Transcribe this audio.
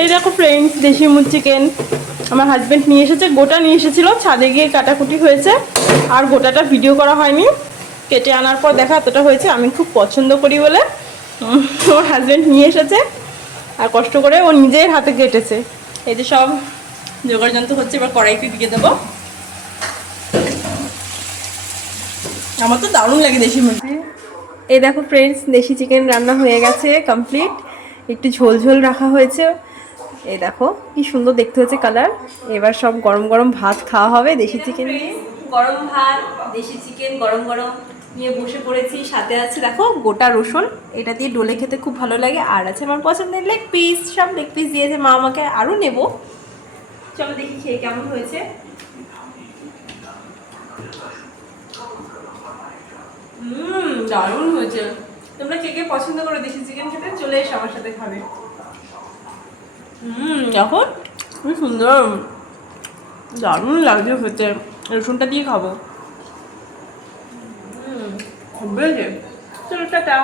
এই দেখো ফ্রেন্ডস, দেশি মুরগি চিকেন আমার হাজব্যান্ড নিয়ে এসেছে, গোটা নিয়ে এসেছিল, ছাদে গিয়ে কাটাকুটি হয়েছে আর গোটাটা ভিডিও করা হয়নি। কেটে আনার পর দেখা এতটা হয়েছে, আমি খুব পছন্দ করি বলে আমার হাজব্যান্ড নিয়ে এসেছে আর কষ্ট করে ও নিজের হাতে কেটেছে। এই যে সব জোগাড় যন্ত্র হচ্ছে, এবার কড়াইতে দিয়ে দেবো। আমার তো দারুণ লাগে দেশি মুরগি। এই দেখো ফ্রেন্ডস, দেশি চিকেন রান্না হয়ে গেছে কমপ্লিট, একটু ঝোল ঝোল রাখা হয়েছে। এই দেখো কি সুন্দর দেখতে হচ্ছে কালার। এবার সব গরম গরম ভাত খাওয়া হবে দেশি চিকেন দিয়ে। গরম ভাত দেশি চিকেন গরম গরম নিয়ে বসে পড়েছি, সাথে আছে দেখো গোটা রসুন, এটা দিয়ে ডোলে খেতে খুব ভালো লাগে। আর আছে আমার পছন্দের লেগ পিস, সব লেগ পিস দিয়েছে মা আমাকে, আরও নেব। চলো দেখি খেয়ে কেমন হয়েছে। দারুণ হয়েছে। তোমরা কে কে পছন্দ করো দেশি চিকেন খেতে, চলে এসো আমার সাথে খাবে। দেখো খুব সুন্দর, দারুণ লাগছে খেতে, রসুনটা দিয়ে খাবো। চলো টাটা।